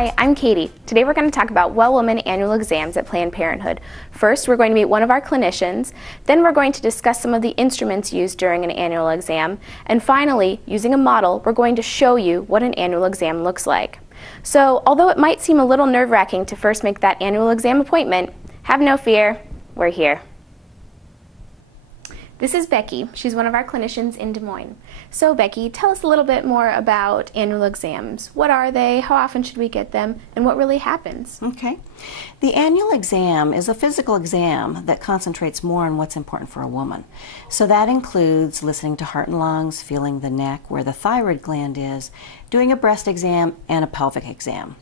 Hi, I'm Katie. Today we're going to talk about well woman annual exams at Planned Parenthood. First, we're going to meet one of our clinicians, then we're going to discuss some of the instruments used during an annual exam, and finally, using a model, we're going to show you what an annual exam looks like. So, although it might seem a little nerve-wracking to first make that annual exam appointment, have no fear, we're here. This is Becky. She's one of our clinicians in Des Moines. So Becky, tell us a little bit more about annual exams. What are they? How often should we get them? And what really happens? Okay. The annual exam is a physical exam that concentrates more on what's important for a woman. So that includes listening to heart and lungs, feeling the neck where the thyroid gland is, doing a breast exam, and a pelvic exam.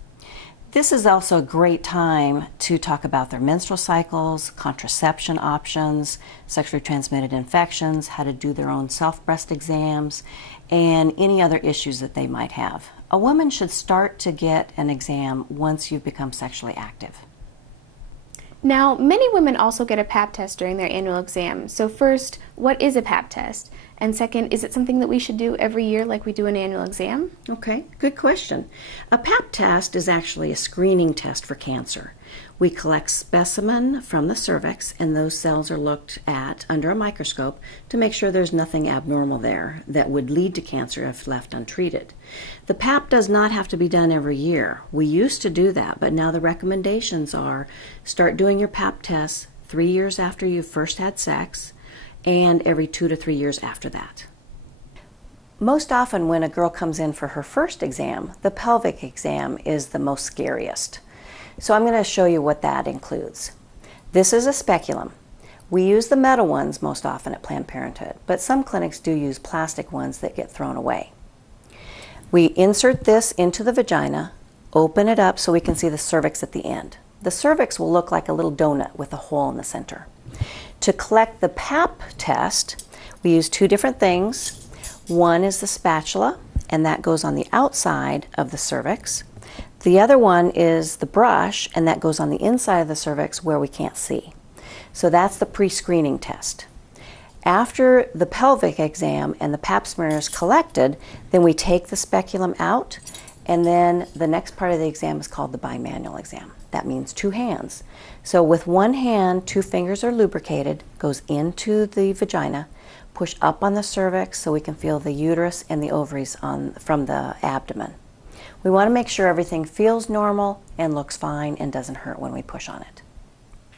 This is also a great time to talk about their menstrual cycles, contraception options, sexually transmitted infections, how to do their own self-breast exams, and any other issues that they might have. A woman should start to get an exam once you've become sexually active. Now, many women also get a Pap test during their annual exam. So first, what is a Pap test? And second, is it something that we should do every year like we do an annual exam? Okay, good question. A Pap test is actually a screening test for cancer. We collect specimen from the cervix, and those cells are looked at under a microscope to make sure there's nothing abnormal there that would lead to cancer if left untreated. The Pap does not have to be done every year. We used to do that, but now the recommendations are start doing your Pap tests 3 years after you first had sex, and every 2 to 3 years after that. Most often when a girl comes in for her first exam, the pelvic exam is the most scariest. So I'm going to show you what that includes. This is a speculum. We use the metal ones most often at Planned Parenthood, but some clinics do use plastic ones that get thrown away. We insert this into the vagina, open it up so we can see the cervix at the end. The cervix will look like a little donut with a hole in the center. To collect the Pap test, we use two different things. One is the spatula, and that goes on the outside of the cervix. The other one is the brush, and that goes on the inside of the cervix where we can't see. So that's the pre-screening test. After the pelvic exam and the Pap smear is collected, then we take the speculum out, and then the next part of the exam is called the bimanual exam. That means 2 hands. So with one hand, 2 fingers are lubricated, goes into the vagina, push up on the cervix so we can feel the uterus and the ovaries from the abdomen. We want to make sure everything feels normal and looks fine and doesn't hurt when we push on it.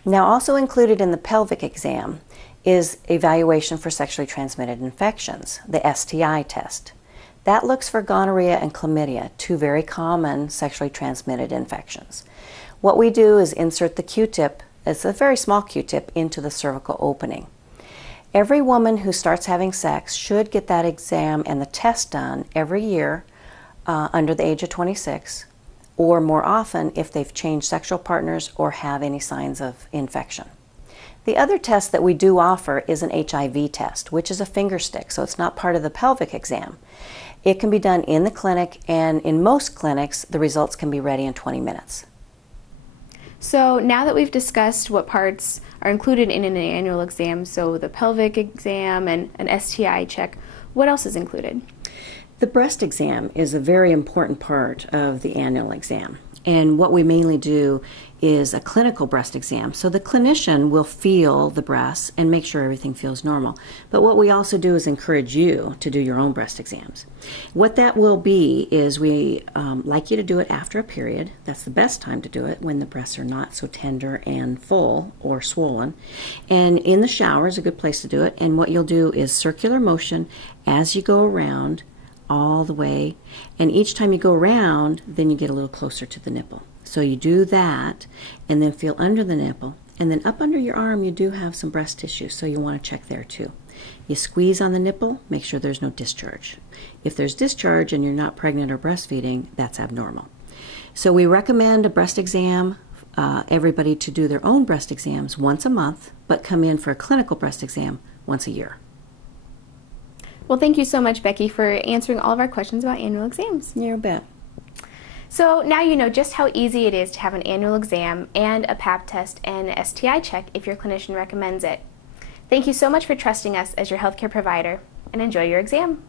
Now, also included in the pelvic exam is evaluation for sexually transmitted infections, the STI test. That looks for gonorrhea and chlamydia, 2 very common sexually transmitted infections. What we do is insert the Q-tip, it's a very small Q-tip, into the cervical opening. Every woman who starts having sex should get that exam and the test done every year under the age of 26, or more often if they've changed sexual partners or have any signs of infection. The other test that we do offer is an HIV test, which is a finger stick, so it's not part of the pelvic exam. It can be done in the clinic, and in most clinics, the results can be ready in 20 minutes. So now that we've discussed what parts are included in an annual exam, so the pelvic exam and an STI check, what else is included? The breast exam is a very important part of the annual exam. And what we mainly do is a clinical breast exam. So the clinician will feel the breasts and make sure everything feels normal. But what we also do is encourage you to do your own breast exams. What that will be is we like you to do it after a period. That's the best time to do it, when the breasts are not so tender and full or swollen. And in the shower is a good place to do it. And what you'll do is circular motion as you go around all the way, and each time you go around, then you get a little closer to the nipple. So you do that, and then feel under the nipple, and then up under your arm you do have some breast tissue, so you want to check there too. You squeeze on the nipple, make sure there's no discharge. If there's discharge and you're not pregnant or breastfeeding, that's abnormal. So we recommend a breast exam, everybody to do their own breast exams once a month, but come in for a clinical breast exam once a year. Well, thank you so much, Becky, for answering all of our questions about annual exams. You bet. So now you know just how easy it is to have an annual exam and a Pap test and an STI check if your clinician recommends it. Thank you so much for trusting us as your healthcare provider, and enjoy your exam.